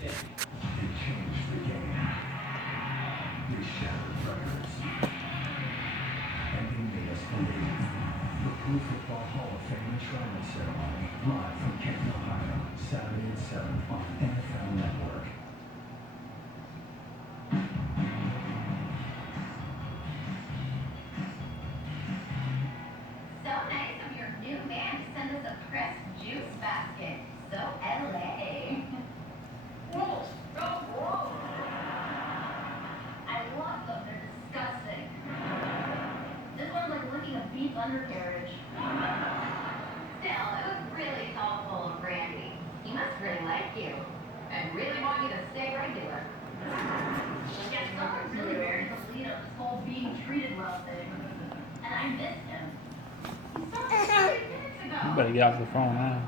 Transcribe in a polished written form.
They changed the game. They shattered records. And they made us believe. The Pro Football Hall of Fame enshrinement ceremony, live from Canton, Ohio, Saturday at 7 on NFL Network. So nice of your new man to send us a pressed juice basket. So LA. Rules. Go rules. I love them. They're disgusting. This one's like licking a beef undercarriage. Still, it was really thoughtful of Randy. He must really like you. And really want you to stay regular. Yeah, someone really buried the lead on this whole being treated well thing. And I missed him. He started 30 minutes ago. You better get off the phone now.